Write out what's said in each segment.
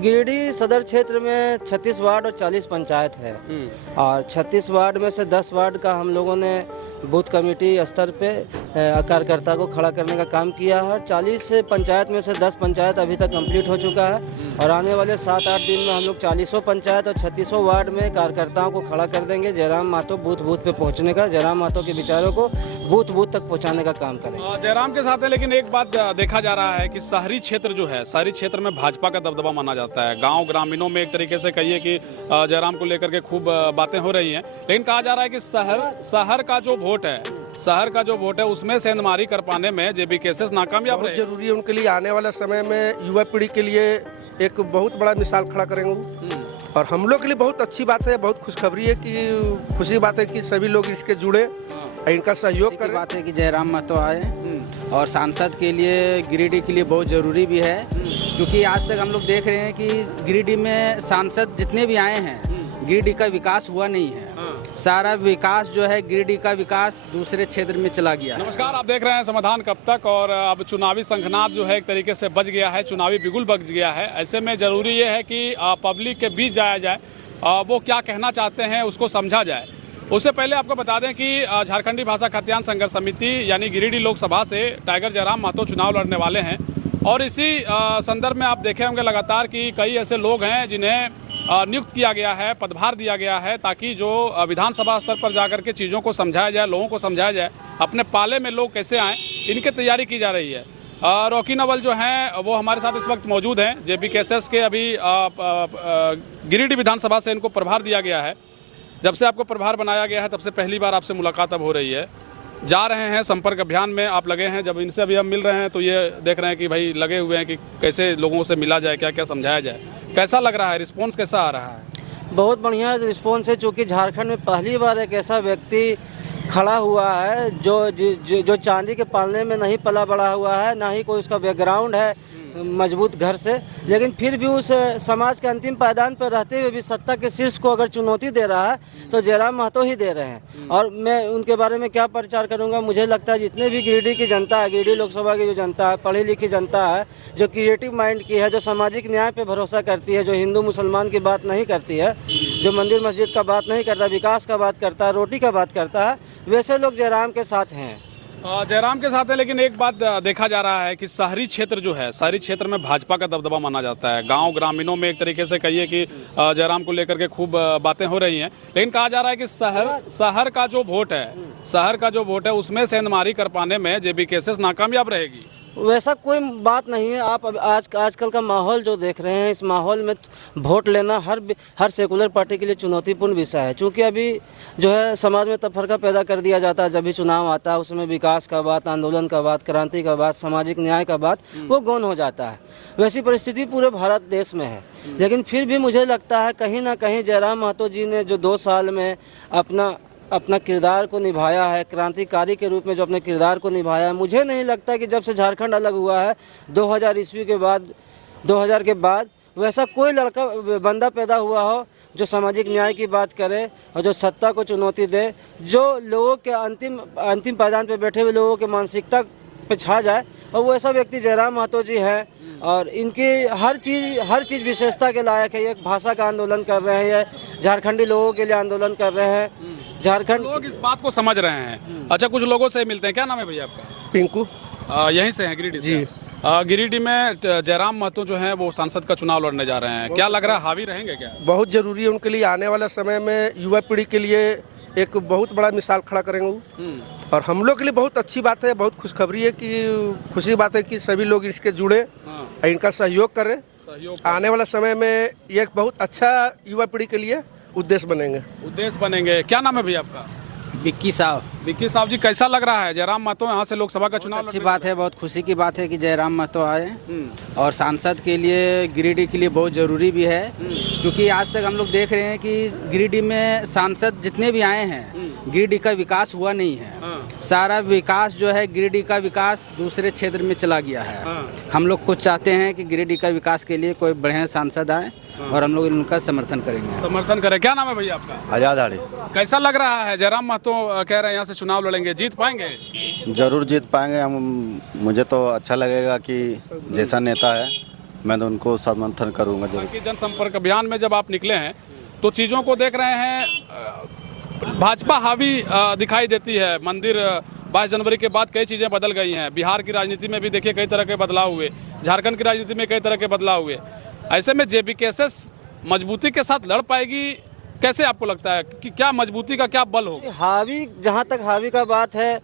गिरिडीह सदर क्षेत्र में 36 वार्ड और 40 पंचायत है और 36 वार्ड में से 10 वार्ड का हम लोगों ने बूथ कमेटी स्तर पे कार्यकर्ता को खड़ा करने का काम किया है। 40 पंचायत में से 10 पंचायत अभी तक कंप्लीट हो चुका है और आने वाले 7-8 दिन में हम लोग 40 पंचायत और 36 वार्ड में कार्यकर्ताओं को खड़ा कर देंगे। जयराम महतो बूथ बूथ पे पहुंचने का, जयराम महतो के विचारों को बूथ बूथ तक पहुंचाने का काम करेंगे। जयराम के साथ है, लेकिन एक बात देखा जा रहा है कि शहरी क्षेत्र जो है, शहरी क्षेत्र में भाजपा का दबदबा माना जाता है। गाँव ग्रामीणों में एक तरीके से कहिए कि जयराम को लेकर के खूब बातें हो रही हैं, लेकिन कहा जा रहा है कि शहर का जो वोट है उसमें सेंधमारी कर पाने में जेबीकेएसएस नाकामयाब बहुत जरूरी है उनके लिए। आने वाला समय में युवा पीढ़ी के लिए एक बहुत बड़ा मिसाल खड़ा करेंगे वो। और हम लोग के लिए बहुत अच्छी बात है, बहुत खुशखबरी है कि खुशी बात है कि सभी लोग इसके जुड़े, इनका सहयोग करें। बात है कि जयराम महतो आए और सांसद के लिए गिरिडीह के लिए बहुत ज़रूरी भी है, क्योंकि आज तक हम लोग देख रहे हैं कि गिरिडीह में सांसद जितने भी आए हैं गिरिडीह का विकास हुआ नहीं है। सारा विकास जो है गिरिडीह का विकास दूसरे क्षेत्र में चला गया। नमस्कार, आप देख रहे हैं समाधान कब तक। और अब चुनावी शंखनाद जो है एक तरीके से बज गया है, चुनावी बिगुल बज गया है। ऐसे में ज़रूरी ये है कि पब्लिक के बीच जाया जाए, वो क्या कहना चाहते हैं उसको समझा जाए। उससे पहले आपको बता दें कि झारखंडी भाषा खाद्यान्न संघर्ष समिति यानी गिरिडीह लोकसभा से टाइगर जयराम महतो चुनाव लड़ने वाले हैं। और इसी संदर्भ में आप देखे होंगे लगातार कि कई ऐसे लोग हैं जिन्हें नियुक्त किया गया है, पदभार दिया गया है, ताकि जो विधानसभा स्तर पर जाकर के चीज़ों को समझाया जाए, लोगों को समझाया जाए, अपने पाले में लोग कैसे आएँ, इनकी तैयारी की जा रही है। रॉकी नवल जो हैं वो हमारे साथ इस वक्त मौजूद हैं। जेबीकेएसएस के अभी गिरिडीह विधानसभा से इनको प्रभार दिया गया है। जब से आपको प्रभार बनाया गया है तब से पहली बार आपसे मुलाकात अब हो रही है। जा रहे हैं संपर्क अभियान में, आप लगे हैं। जब इनसे अभी हम मिल रहे हैं तो ये देख रहे हैं कि भाई लगे हुए हैं कि कैसे लोगों से मिला जाए, क्या क्या समझाया जाए। कैसा लग रहा है, रिस्पॉन्स कैसा आ रहा है? बहुत बढ़िया रिस्पॉन्स है, चूँकि झारखंड में पहली बार एक ऐसा व्यक्ति खड़ा हुआ है जो चांदी के पालने में नहीं पला बड़ा हुआ है, ना ही कोई उसका बैकग्राउंड है मजबूत घर से, लेकिन फिर भी उस समाज के अंतिम पायदान पर रहते हुए भी सत्ता के शीर्ष को अगर चुनौती दे रहा है तो जयराम महतो ही दे रहे हैं। और मैं उनके बारे में क्या प्रचार करूंगा, मुझे लगता है जितने भी गिरिडीह की जनता है, गिरिडीह लोकसभा की जो जनता है, पढ़ी लिखी जनता है, जो क्रिएटिव माइंड की है, जो सामाजिक न्याय पर भरोसा करती है, जो हिंदू मुसलमान की बात नहीं करती है, जो मंदिर मस्जिद का बात नहीं करता, विकास का बात करता है, रोटी का बात करता है, वैसे लोग जयराम के साथ हैं। जयराम के साथ है, लेकिन एक बात देखा जा रहा है कि शहरी क्षेत्र जो है, शहरी क्षेत्र में भाजपा का दबदबा माना जाता है। गांव ग्रामीणों में एक तरीके से कहिए कि जयराम को लेकर के खूब बातें हो रही हैं, लेकिन कहा जा रहा है कि शहर का जो वोट है उसमें सेंधमारी कर पाने में जेबीकेएसएस नाकामयाब रहेगी। वैसा कोई बात नहीं है। आप आजकल का माहौल जो देख रहे हैं, इस माहौल में वोट लेना हर सेकुलर पार्टी के लिए चुनौतीपूर्ण विषय है, क्योंकि अभी जो है समाज में तफरका पैदा कर दिया जाता है। जब भी चुनाव आता है उसमें विकास का बात, आंदोलन का बात, क्रांति का बात, सामाजिक न्याय का बात वो गौण हो जाता है। वैसी परिस्थिति पूरे भारत देश में है, लेकिन फिर भी मुझे लगता है कहीं ना कहीं जयराम महतो जी ने जो 2 साल में अपना किरदार को निभाया है, क्रांतिकारी के रूप में जो अपने किरदार को निभाया है, मुझे नहीं लगता कि जब से झारखंड अलग हुआ है 2000 ईस्वी के बाद, 2000 के बाद वैसा कोई लड़का बंदा पैदा हुआ हो जो सामाजिक न्याय की बात करे और जो सत्ता को चुनौती दे, जो लोगों के अंतिम पायदान पर बैठे हुए लोगों के मानसिकता पे छा जाए, और वो ऐसा व्यक्ति जयराम महतो जी हैं। और इनकी हर चीज़ विशेषता के लायक है। एक भाषा का आंदोलन कर रहे हैं, झारखंडी लोगों के लिए आंदोलन कर रहे हैं। झारखंड लोग इस बात को समझ रहे हैं। अच्छा, कुछ लोगों से मिलते हैं। क्या नाम है भैया आपका? पिंकू। यहीं से हैं, गिरिडीह से? गिरिडीह में जयराम महतो जो हैं वो सांसद का चुनाव लड़ने जा रहे हैं। क्या लग रहा है, हावी रहेंगे क्या? बहुत जरूरी है उनके लिए। आने वाला समय में युवा पीढ़ी के लिए एक बहुत बड़ा मिसाल खड़ा करेंगे वो। और हम लोग के लिए बहुत अच्छी बात है, बहुत खुशखबरी है कि खुशी बात है कि सभी लोग इसके जुड़े, इनका सहयोग करें। आने वाला समय में ये एक बहुत अच्छा युवा पीढ़ी के लिए उद्देश्य बनेंगे। क्या नाम है भैया आपका? विक्की साहब जी, कैसा लग रहा है जयराम महतो यहाँ से लोकसभा का चुनाव? अच्छी बात है, बहुत खुशी की बात है कि जयराम महतो आए और सांसद के लिए गिरिडीह के लिए बहुत ज़रूरी भी है, क्योंकि आज तक हम लोग देख रहे हैं कि गिरिडीह में सांसद जितने भी आए हैं गिरिडीह का विकास हुआ नहीं है। सारा विकास जो है गिरिडीह का विकास दूसरे क्षेत्र में चला गया है। हम लोग कुछ चाहते हैं कि गिरिडीह का विकास के लिए कोई बढ़िया सांसद आए और हम लोग इनका समर्थन करें। क्या नाम है भैया आपका? आजाद आड़ी। कैसा लग रहा है, जयराम महतो कह रहे हैं यहाँ से चुनाव लड़ेंगे, जीत पाएंगे? जरूर जीत पाएंगे हम। मुझे तो अच्छा लगेगा कि जैसा नेता है मैं तो उनको समर्थन करूँगा जरूर। कि जनसंपर्क अभियान में जब आप निकले हैं तो चीज़ों को देख रहे हैं, भाजपा हावी दिखाई देती है। मंदिर 22 जनवरी के बाद कई चीज़ें बदल गई हैं। बिहार की राजनीति में भी देखिए कई तरह के बदलाव हुए, झारखंड की राजनीति में कई तरह के बदलाव हुए। ऐसे में जेबीकेएसएस मजबूती के साथ लड़ पाएगी, कैसे आपको लगता है कि क्या मजबूती का क्या बल होगा? हावी, जहाँ तक हावी का बात है,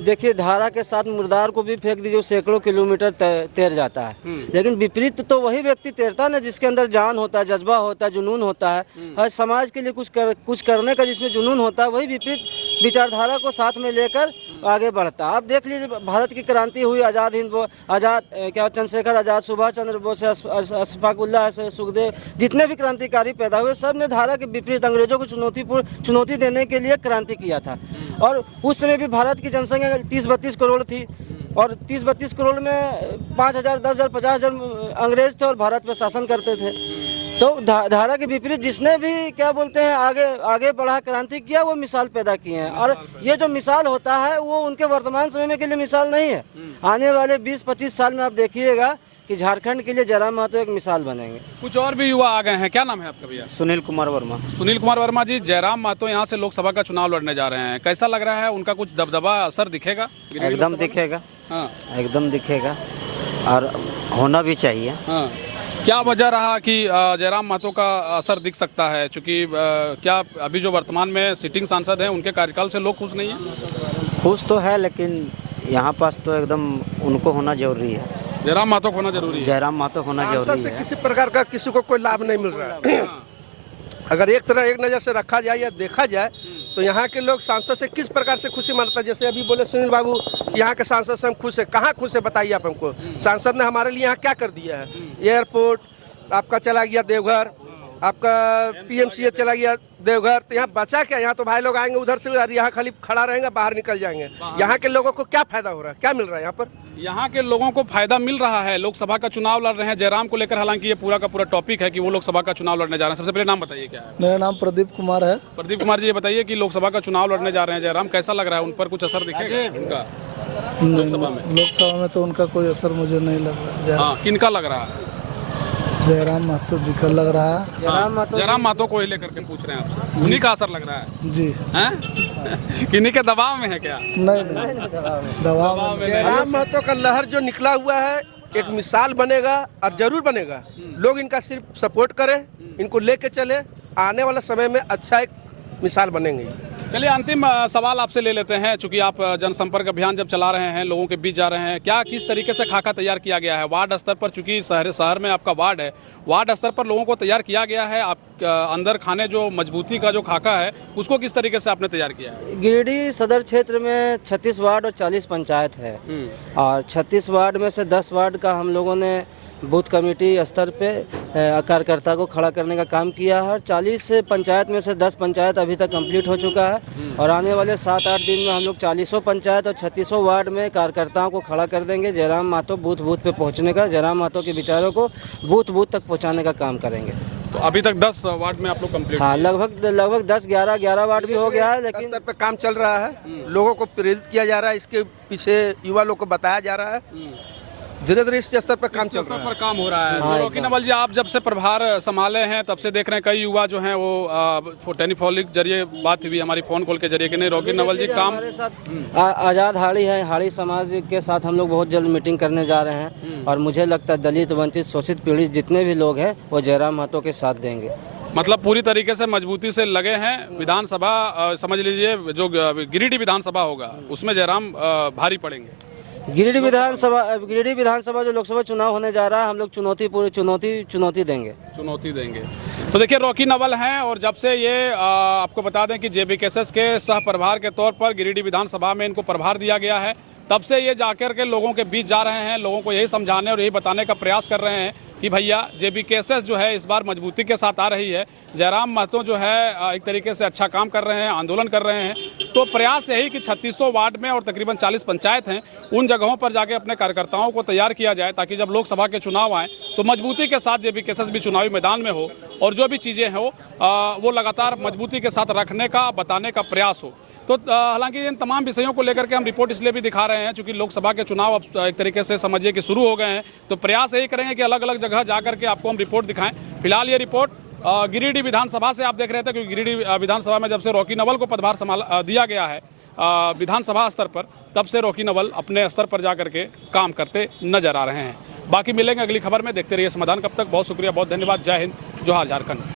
देखिए धारा के साथ मुर्दार को भी फेंक दीजिए, सैकड़ों किलोमीटर तैर जाता है। लेकिन विपरीत तो वही व्यक्ति तैरता है ना जिसके अंदर जान होता है, जज्बा होता है, जुनून होता है, हर समाज के लिए कुछ करने का जिसमें जुनून होता है, वही विपरीत विचारधारा को साथ में लेकर आगे बढ़ता है। आप देख लीजिए, भारत की क्रांति हुई, चंद्रशेखर आजाद, सुभाष चंद्र बोस, अशफाक उल्लाह, सुखदेव, जितने भी क्रांतिकारी पैदा हुए सब ने धारा के विपरीत अंग्रेजों को चुनौती देने के लिए क्रांति किया था। और उस समय भी भारत की जनसंख्या 30-32 करोड़ थी और 30-32 करोड़ में 5,000, 10,000, 50,000 अंग्रेज थे और भारत पे शासन करते थे। तो धारा के विपरीत जिसने भी क्या बोलते हैं आगे बढ़ा, क्रांति किया, वो मिसाल पैदा किए हैं। और ये जो मिसाल होता है वो उनके वर्तमान समय में के लिए मिसाल नहीं है। आने वाले 20-25 साल में आप देखिएगा कि झारखंड के लिए जयराम महतो एक मिसाल बनेंगे। कुछ और भी युवा आ गए हैं, क्या नाम है आपका भैया? सुनील कुमार वर्मा। सुनील कुमार वर्मा जी, जयराम महतो यहाँ से लोकसभा का चुनाव लड़ने जा रहे हैं, कैसा लग रहा है? उनका कुछ दबदबा असर दिखेगा? एकदम दिखेगा। हाँ, एकदम दिखेगा और होना भी चाहिए। हाँ। क्या वजह रहा कि जयराम महतो का असर दिख सकता है? चूँकि क्या अभी जो वर्तमान में सिटिंग सांसद हैं उनके कार्यकाल से लोग खुश नहीं हैं? खुश तो है, लेकिन यहाँ पास तो एकदम उनको होना जरूरी है। जयराम महतो होना जरूरी है। जयराम महतो होना सांसद जरूरी से है। किसी प्रकार का किसी को कोई लाभ नहीं मिल रहा है। अगर एक नज़र से रखा जाए या देखा जाए तो यहाँ के लोग सांसद से किस प्रकार से खुशी मानता है। जैसे अभी बोले सुनील बाबू, यहाँ के सांसद से हम खुश है। कहाँ खुश है बताइए आप हमको। सांसद ने हमारे लिए यहाँ क्या कर दिया है? एयरपोर्ट आपका चला गया देवघर, आपका पीएमसीएच चला गया देवघर, तो यहाँ बचा क्या? यहाँ तो भाई लोग आएंगे उधर से उधर, यहाँ खाली खड़ा रहेंगे, बाहर निकल जाएंगे। यहाँ के लोगों को क्या फायदा हो रहा है, क्या मिल रहा है यहाँ पर? यहाँ के लोगों को फायदा मिल रहा है। लोकसभा का चुनाव लड़ रहे हैं जयराम को लेकर, हालांकि ये पूरा का पूरा टॉपिक है कि वो लोकसभा का चुनाव लड़ने जा रहे हैं। सबसे पहले नाम बताइए क्या है? मेरा नाम प्रदीप कुमार है। प्रदीप कुमार जी, ये बताइए कि लोकसभा का चुनाव लड़ने जा रहे हैं जयराम, कैसा लग रहा है? उन पर कुछ असर दिखेगा उनका लोकसभा में? तो उनका कोई असर मुझे नहीं लग रहा है। हाँ, किनका लग रहा है? जयराम महतो विकल लग रहा है। जयराम महतो को ही लेकर के पूछ रहे हैं आपसे, उन्हीं का असर लग रहा है जी। हैं? किन्हीं के दबाव में है क्या? नहीं, दबाव में। जयराम महतो का लहर जो निकला हुआ है एक मिसाल बनेगा और जरूर बनेगा। लोग इनका सिर्फ सपोर्ट करें, इनको लेके चले, आने वाला समय में अच्छा एक मिसाल बनेंगे। चलिए, अंतिम सवाल आपसे ले लेते हैं। चूंकि आप जनसंपर्क अभियान जब चला रहे हैं, लोगों के बीच जा रहे हैं, क्या किस तरीके से खाका तैयार किया गया है? वार्ड स्तर पर, चूंकि शहर में आपका वार्ड है, वार्ड स्तर पर लोगों को तैयार किया गया है। आप अंदर खाने जो मजबूती का जो खाका है उसको किस तरीके से आपने तैयार किया है? गिरिडीह सदर क्षेत्र में 36 वार्ड और 40 पंचायत है और 36 वार्ड में से 10 वार्ड का हम लोगों ने बूथ कमेटी स्तर पे कार्यकर्ता को खड़ा करने का काम किया है। 40 पंचायत में से 10 पंचायत अभी तक कंप्लीट हो चुका है और आने वाले 7-8 दिन में हम लोग 40 पंचायत और 36 वार्ड में कार्यकर्ताओं को खड़ा कर देंगे। जयराम महतो बूथ पे पहुंचने का, जयराम महतो के विचारों को बूथ तक पहुंचाने का काम करेंगे। तो अभी तक 10 वार्ड में आप लोग कंप्लीट? हाँ, लगभग 10-11 वार्ड भी हो गया है, लेकिन स्तर पे काम चल रहा है। लोगों को प्रेरित किया जा रहा है, इसके पीछे युवा लोग को बताया जा रहा है। धीरे धीरे इस स्तर पर काम चल रहा है। पर काम हो रहा है। तो रॉकी नवल जी, आप जब से प्रभार संभाले हैं तब से देख रहे हैं कई युवा जो हैं वो टेलीफोनिक जरिए बात हुई हमारी, फोन कॉल के जरिए कि नहीं रॉकी नवल जी काम हमारे साथ आज़ाद हाड़ी है, हाड़ी समाज के साथ हम लोग बहुत जल्द मीटिंग करने जा रहे हैं और मुझे लगता है दलित, वंचित, शोषित, पीड़ित जितने भी लोग हैं वो जयराम महतो के साथ देंगे। मतलब पूरी तरीके से मजबूती से लगे हैं। विधानसभा समझ लीजिए, जो गिरिडीह विधानसभा होगा उसमें जयराम भारी पड़ेंगे। गिरिडीह विधानसभा जो लोकसभा चुनाव होने जा रहा है, हम लोग चुनौती देंगे। तो देखिए, रॉकी नवल हैं और जब से ये आपको बता दें कि जेबीकेएसएस के सह प्रभार के तौर पर गिरिडीह विधानसभा में इनको प्रभार दिया गया है, तब से ये जाकर के लोगों के बीच जा रहे हैं, लोगों को यही समझाने और यही बताने का प्रयास कर रहे हैं कि भैया जेबीकेएसएस जो है इस बार मजबूती के साथ आ रही है। जयराम महतो जो है एक तरीके से अच्छा काम कर रहे हैं, आंदोलन कर रहे हैं। तो प्रयास यही कि 3600 वार्ड में और तकरीबन 40 पंचायत हैं, उन जगहों पर जाके अपने कार्यकर्ताओं को तैयार किया जाए ताकि जब लोकसभा के चुनाव आएँ तो मजबूती के साथ जेबीकेएसएस भी चुनावी मैदान में हो और जो भी चीज़ें हो वो लगातार मजबूती के साथ रखने का, बताने का प्रयास हो। तो हालांकि इन तमाम विषयों को लेकर के हम रिपोर्ट इसलिए भी दिखा रहे हैं चूँकि लोकसभा के चुनाव अब एक तरीके से समझिए कि शुरू हो गए हैं, तो प्रयास यही करेंगे कि अलग अलग जगह जगह जा करके आपको हम रिपोर्ट दिखाएं। फिलहाल ये रिपोर्ट गिरिडीह विधानसभा से आप देख रहे थे, क्योंकि गिरिडीह विधानसभा में जब से रॉकी नवल को पदभार दिया गया है विधानसभा स्तर पर, तब से रॉकी नवल अपने स्तर पर जा करके काम करते नजर आ रहे हैं। बाकी मिलेंगे अगली खबर में, देखते रहिए समाधान। कब तक बहुत शुक्रिया, बहुत धन्यवाद। जय हिंद, जोहार झारखंड।